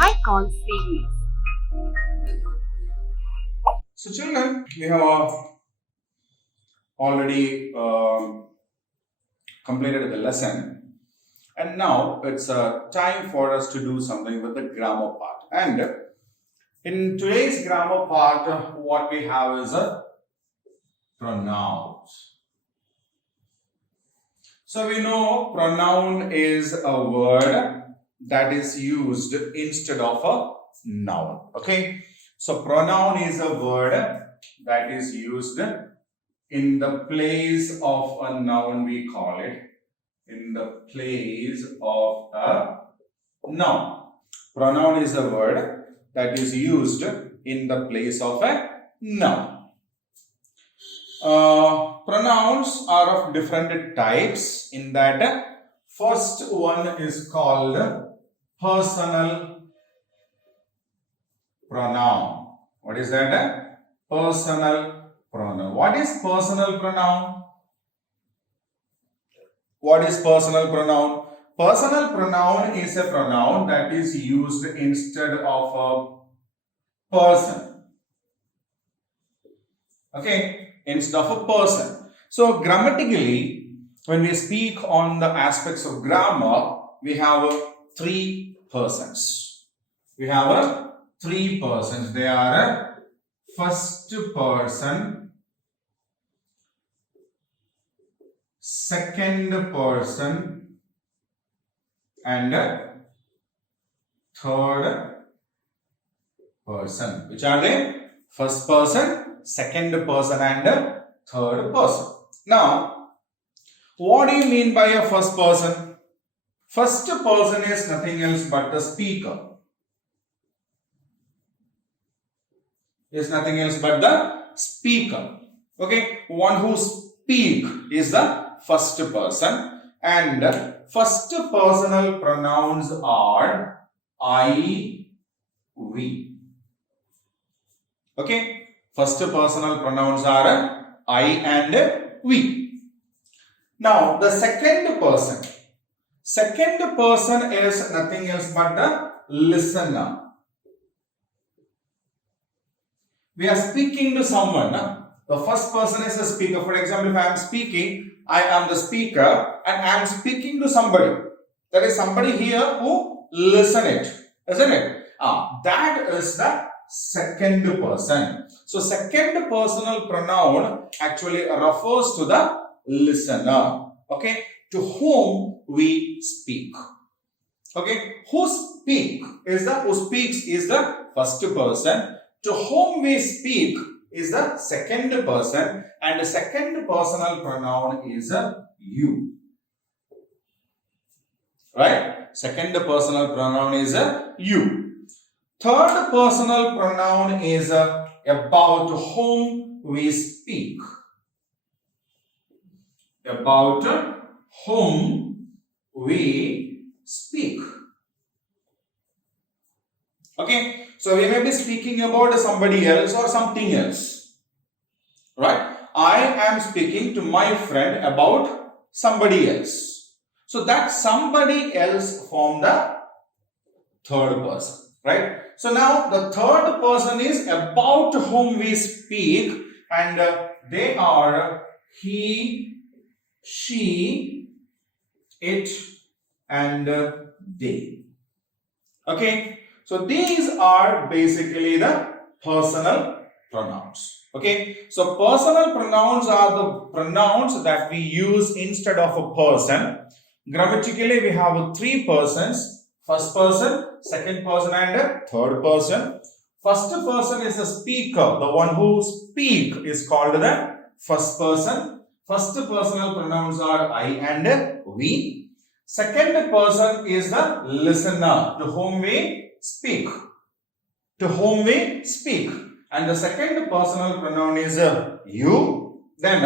icon series. So children, we have already completed the lesson, and now it's time for us to do something with the grammar part. And in today's grammar part, what we have is a pronouns. So we know pronoun is a word that is used instead of a noun. Okay, so pronoun is a word that is used in the place of a noun. We call it in the place of a noun. Pronoun is a word that is used in the place of a noun. Pronouns are of different types in that first one is called personal pronoun. What is that? Personal pronoun. What is personal pronoun? What is personal pronoun? Personal pronoun is a pronoun that is used instead of a person. Okay, instead of a person. So grammatically, when we speak on the aspects of grammar, we have three persons. We have three persons. They are first person, second person, and third person. Which are they? First person, second person, and third person. Now, what do you mean by a first person? First person is nothing else but the speaker. Is nothing else but the speaker. Okay, one who speak is the first person, and first personal pronouns are I, we. Okay, first personal pronouns are I and we. Now the second person is nothing else but the listener. We are speaking to someone. The first person is the speaker. For example, if I am speaking, I am the speaker and I am speaking to somebody. There is somebody here who listen it, isn't it? That is the second person. So second personal pronoun actually refers to the listener. Okay, to whom we speak. Okay, who speaks is the first person. To whom we speak is the second person, and the second personal pronoun is you. Right? Second personal pronoun is you. Third personal pronoun is about whom we speak. About whom we speak. Okay, so we may be speaking about somebody else or something else. Right? I am speaking to my friend about somebody else. So that somebody else form the third person. Right? So now the third person is about whom we speak, and they are he, she, it, and they. Okay. So these are basically the personal pronouns. Okay. So personal pronouns are the pronouns that we use instead of a person. Grammatically, we have three persons. First person, second person, and third person. First person is the speaker. The one who speaks is called the first person. First personal pronouns are I and we. Second person is the listener, to whom we speak. To whom we speak. And the second personal pronoun is you. Then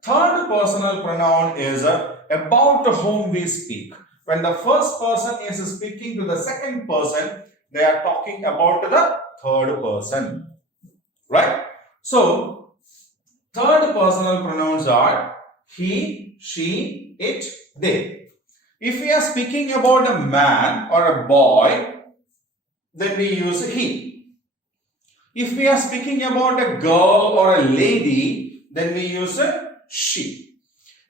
third personal pronoun is about whom we speak. When the first person is speaking to the second person, they are talking about the third person. Right? So, third personal pronouns are he, she, it, they. If we are speaking about a man or a boy, then we use he. If we are speaking about a girl or a lady, then we use a she.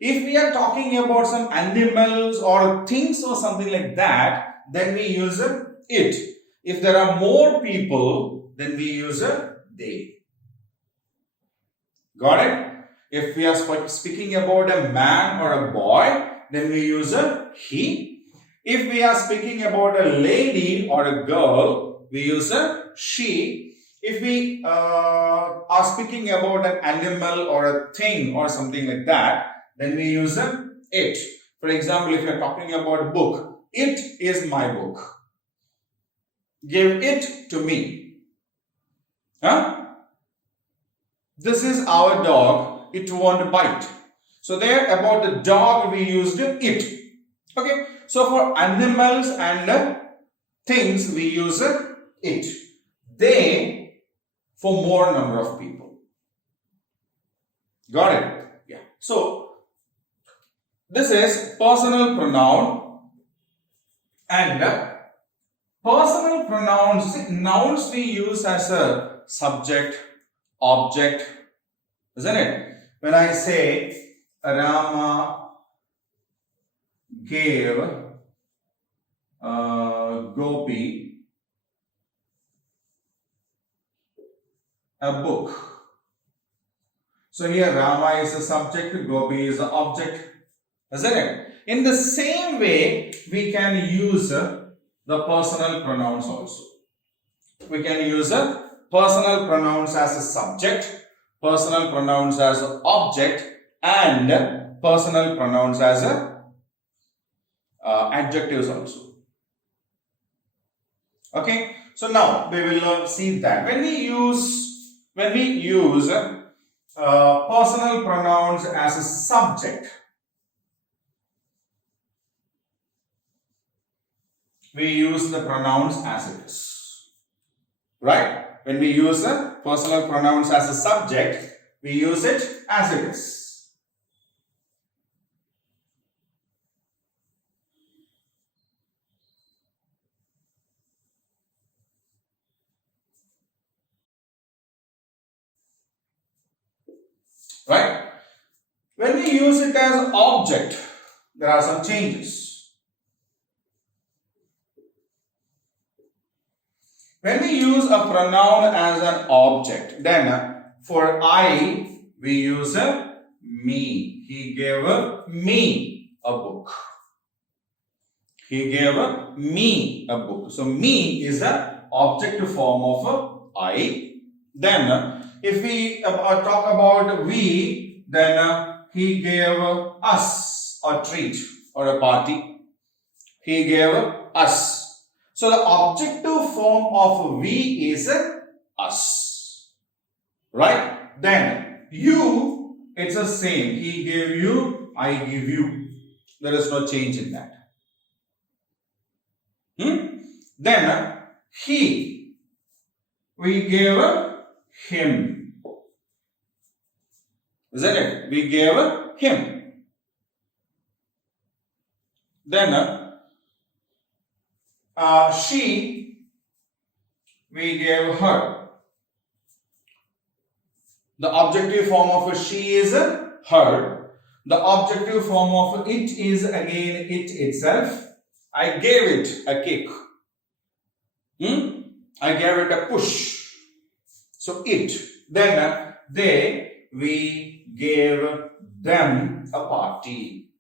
If we are talking about some animals or things or something like that, then we use a it. If there are more people, then we use a they. Got it? If we are speaking about a man or a boy, then we use a he. If we are speaking about a lady or a girl, we use a she. If we are speaking about an animal or a thing or something like that, then we use a it. For example, if you are talking about book, it is my book. Give it to me. Huh? This is our dog. It won't bite. So there about the dog we used it. Okay. So for animals and things we use it. They for more number of people. Got it? Yeah. So this is personal pronoun and personal pronouns. Nouns we use as a subject, object, isn't it? When I say Rama gave Gopi a book. So here Rama is a subject, Gopi is the object, isn't it? In the same way, we can use the personal pronouns also. We can use personal pronouns as a subject, personal pronouns as an object, and personal pronouns as adjectives also. Okay, so now we will see that when we use personal pronouns as a subject, we use the pronouns as it is, right? When we use the personal pronouns as a subject, we use it as it is. Right? When we use it as object, there are some changes. When we use a pronoun as an object, then for I, we use a me. He gave me a book. He gave me a book. So me is the object form of I. Then if we talk about we, then he gave us a treat or a party. He gave us. So the objective form of we is us. Right? Then you, it's the same. He gave you, I give you. There is no change in that. Then he, we gave him. Isn't it? We gave him. Then she, we gave her. The objective form of she is her. The objective form of it is again it itself. I gave it a kick. I gave it a push. So it. Then they, we gave them a party.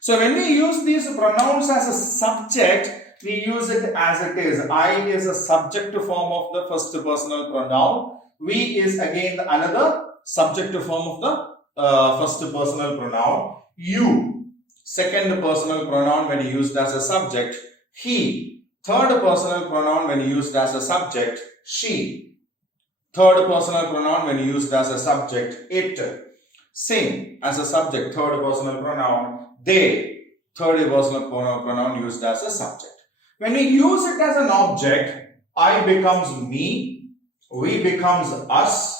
So when we use these pronouns as a subject, we use it as it is. I is a subject form of the first personal pronoun. We is again another subject form of the first personal pronoun. You, second personal pronoun when used as a subject. He, third personal pronoun when used as a subject. She, third personal pronoun when used as a subject. It, same as a subject, third personal pronoun. They, third personal pronoun used as a subject. When we use it as an object, I becomes me, we becomes us,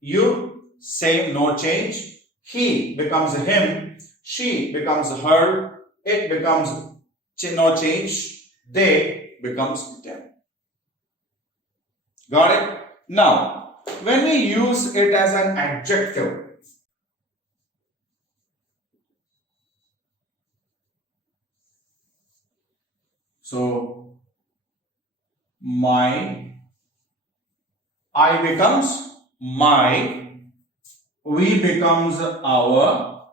you, same, no change. He becomes him, she becomes her, it becomes no change, they becomes them. Got it? Now, when we use it as an adjective, so my, I becomes my, we becomes our,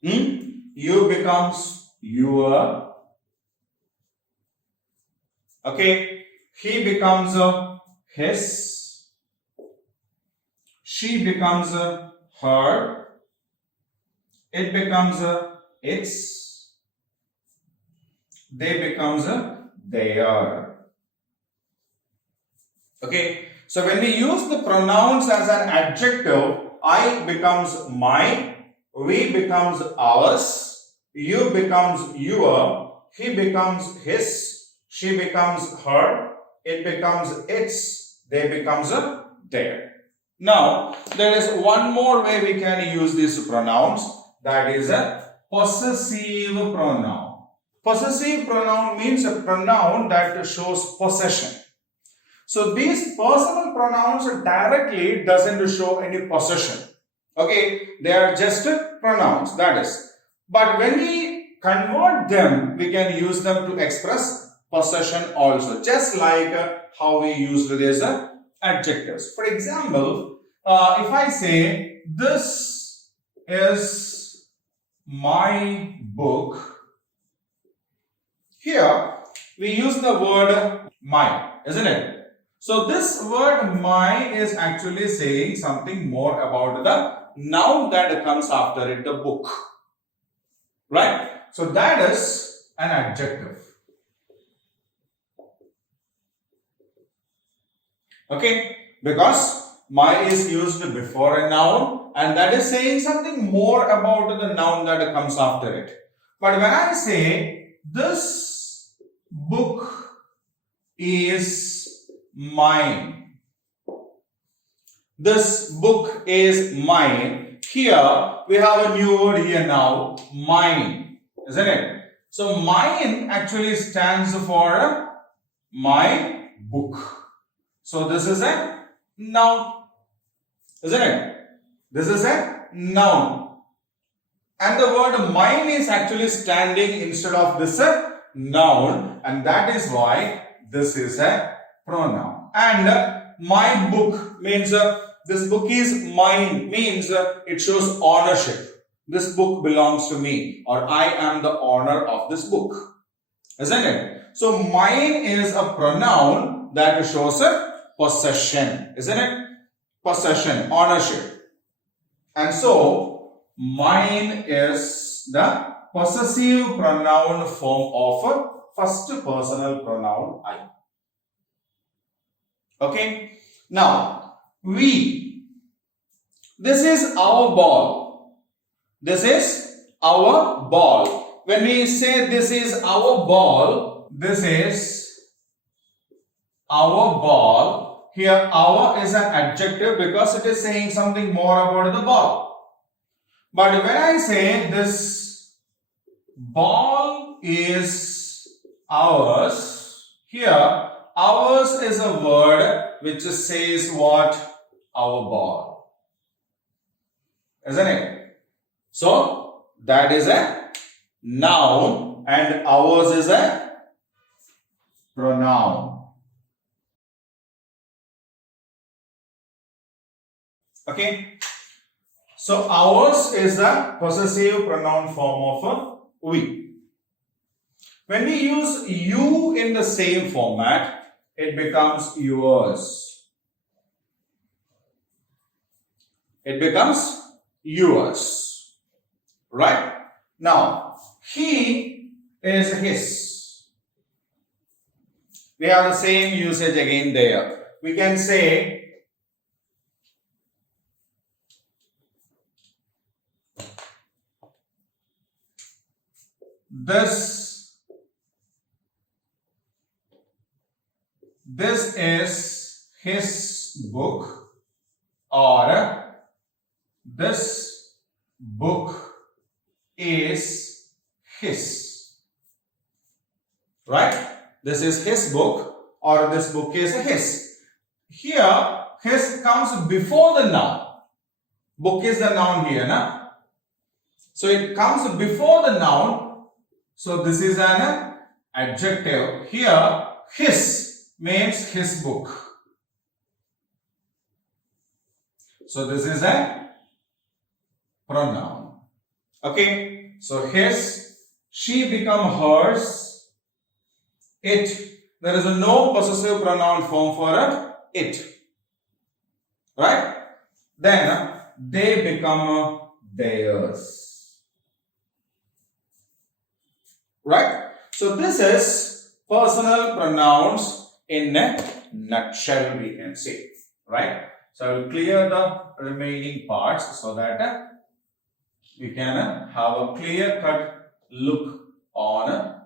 you becomes your, okay, he becomes his, she becomes her, it becomes its, they becomes their. Okay, so when we use the pronouns as an adjective, I becomes my, we becomes ours, you becomes your, he becomes his, she becomes her, it becomes its, they becomes their. Now, there is one more way we can use these pronouns, that is a possessive pronoun. Possessive pronoun means a pronoun that shows possession. So these personal pronouns directly doesn't show any possession. Okay, they are just pronouns, that is. But when we convert them, we can use them to express possession also, just like how we used these adjectives. For example, if I say, this is my book, here we use the word my, isn't it? So this word my is actually saying something more about the noun that comes after it, the book. Right? So that is an adjective. Okay? Because my is used before a noun, and that is saying something more about the noun that comes after it. But when I say, this book is mine, this book is mine, here we have a new word here now, mine, isn't it? So mine actually stands for my book. So this is a noun, isn't it? This is a noun, and the word mine is actually standing instead of this noun, and that is why this is a pronoun. And my book means this book is mine, means it shows ownership. This book belongs to me, or I am the owner of this book, isn't it? So mine is a pronoun that shows a possession, isn't it? Possession, ownership. And so mine is the possessive pronoun form of first personal pronoun I. Okay. Now, we. This is our ball. This is our ball. When we say this is our ball, this is our ball. Here, our is an adjective because it is saying something more about the ball. But when I say this ball is ours, here ours is a word which says what? Our ball, isn't it? So that is a noun and ours is a pronoun. Okay. So ours is the possessive pronoun form of we. When we use you in the same format, it becomes yours. It becomes yours. Right? Now, he is his. We have the same usage again there. We can say this is his book, or this book is his. Right? This is his book, or this book is his. Here, his comes before the noun. Book is the noun here, na? So it comes before the noun. So this is an adjective. Here, his means his book. So this is a pronoun. Okay. So his, she become hers, it. There is no possessive pronoun form for it. Right? Then they become theirs. Right? So this is personal pronouns in a nutshell, we can say. Right? So I will clear the remaining parts so that we can have a clear cut look on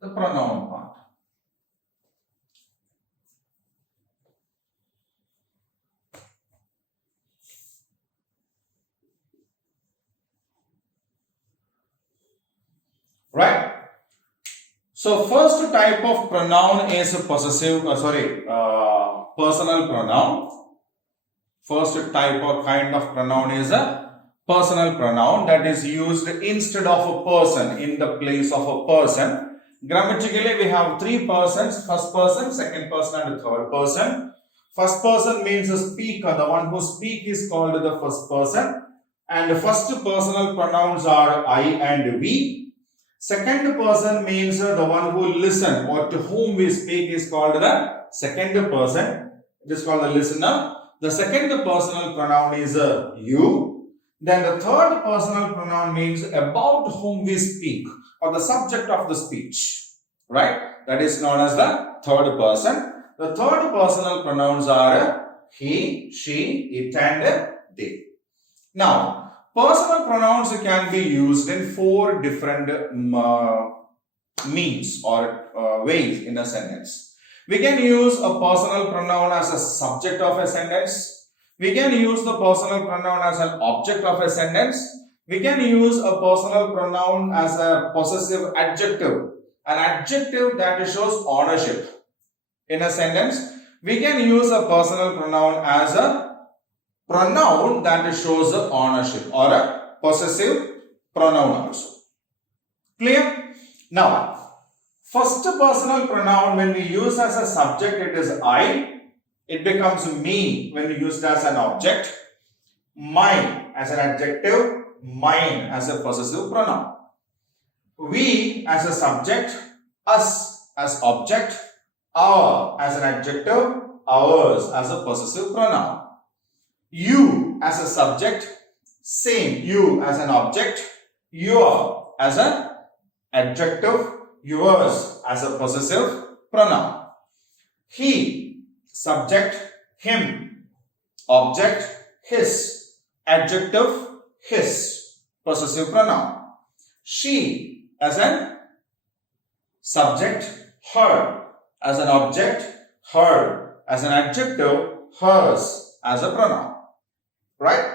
the pronoun part. Right? So first type of pronoun is a possessive, personal pronoun. First type or kind of pronoun is a personal pronoun that is used instead of a person, in the place of a person. Grammatically, we have three persons: first person, second person, and the third person. First person means a speaker. The one who speaks is called the first person. And the first personal pronouns are I and we. Second person means the one who listen or to whom we speak is called the second person. It is called the listener. The second personal pronoun is you. Then the third personal pronoun means about whom we speak or the subject of the speech. Right? That is known as the third person. The third personal pronouns are he, she, it and they. Now, personal pronouns can be used in four different means or ways in a sentence. We can use a personal pronoun as a subject of a sentence. We can use the personal pronoun as an object of a sentence. We can use a personal pronoun as a possessive adjective, an adjective that shows ownership in a sentence. We can use a personal pronoun as a pronoun that shows ownership or a possessive pronoun also. Clear? Now, first personal pronoun when we use as a subject, it is I. It becomes me when we use it as an object. Mine as an adjective. Mine as a possessive pronoun. We as a subject. Us as object. Our as an adjective. Ours as a possessive pronoun. You as a subject, same, you as an object, your as an adjective, yours as a possessive pronoun. He, subject, him, object, his, adjective, his, possessive pronoun. She as an subject, her as an object, her as an adjective, hers as a pronoun. Right?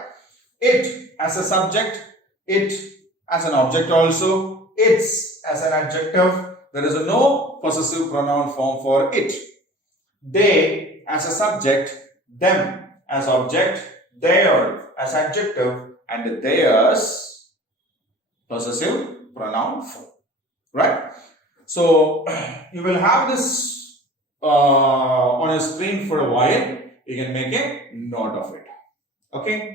It as a subject, it as an object also, its as an adjective. There is no possessive pronoun form for it. They as a subject, them as object, their as adjective, and theirs possessive pronoun form. Right? So you will have this on your screen for a while. You can make a note of it. Okay.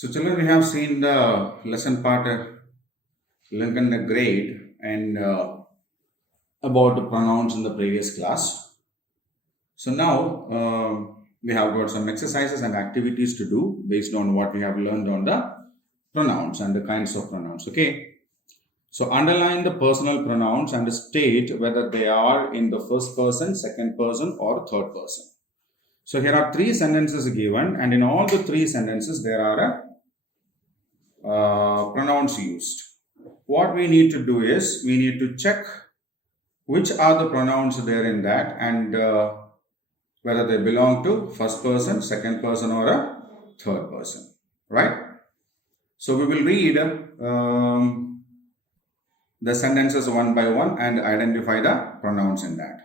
So children, we have seen the lesson part link in the grade and about the pronouns in the previous class. So now we have got some exercises and activities to do based on what we have learned on the pronouns and the kinds of pronouns. Okay. So underline the personal pronouns and state whether they are in the first person, second person, or third person. So here are three sentences given, and in all the three sentences there are pronouns used. What we need to do is we need to check which are the pronouns there in that, and whether they belong to first person, second person, or a third person, right? So we will read the sentences one by one and identify the pronouns in that.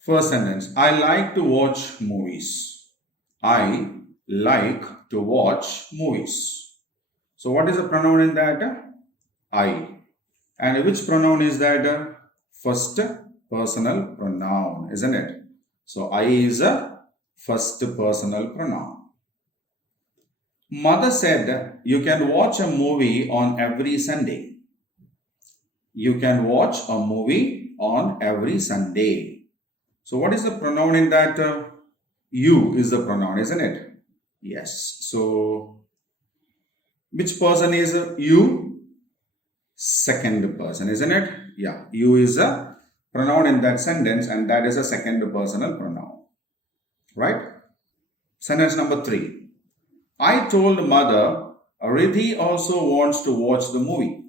First sentence, I like to watch movies. I like to watch movies. So what is the pronoun in that? I. And which pronoun is that? First personal pronoun, isn't it? So I is a first personal pronoun. Mother said you can watch a movie on every Sunday. You can watch a movie on every Sunday. So what is the pronoun in that? You is the pronoun, isn't it? Yes. So which person is you? Second person, isn't it? Yeah. You is a pronoun in that sentence, and that is a second personal pronoun. Right? Sentence number 3. I told mother, Riddhi also wants to watch the movie.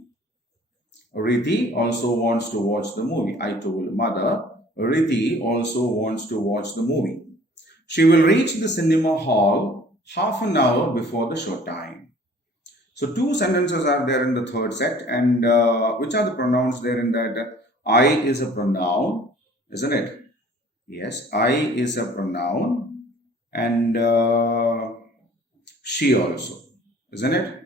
Riddhi also wants to watch the movie. I told mother, Riddhi also wants to watch the movie. She will reach the cinema hall half an hour before the show time. So two sentences are there in the third set, and which are the pronouns there in that? I is a pronoun, isn't it? Yes, I is a pronoun, and she also, isn't it?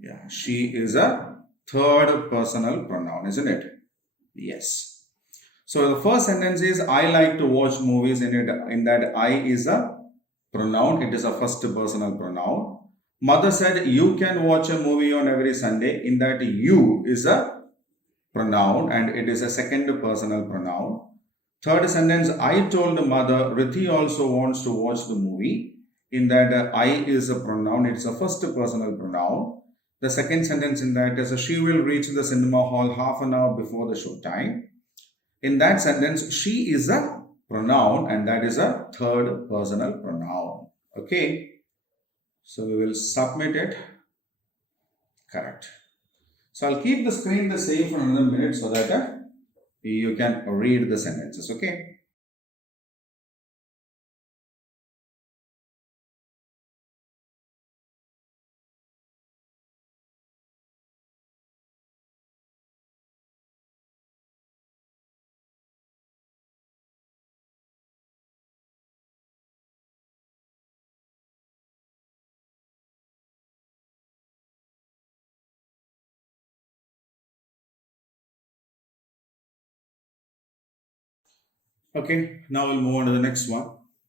Yeah, she is a third personal pronoun, isn't it? Yes. So the first sentence is I like to watch movies. In that I is a pronoun. It is a first personal pronoun. Mother said you can watch a movie on every Sunday. In that you is a pronoun and it is a second personal pronoun. Third sentence, I told mother Rithi also wants to watch the movie. In that I is a pronoun. It's a first personal pronoun. The second sentence in that is she will reach the cinema hall half an hour before the show time. In that sentence, she is a pronoun and that is a third personal pronoun. Okay. So we will submit it. Correct. So I'll keep the screen the same for another minute so that you can read the sentences. Okay. Okay. Now we'll move on to the next one.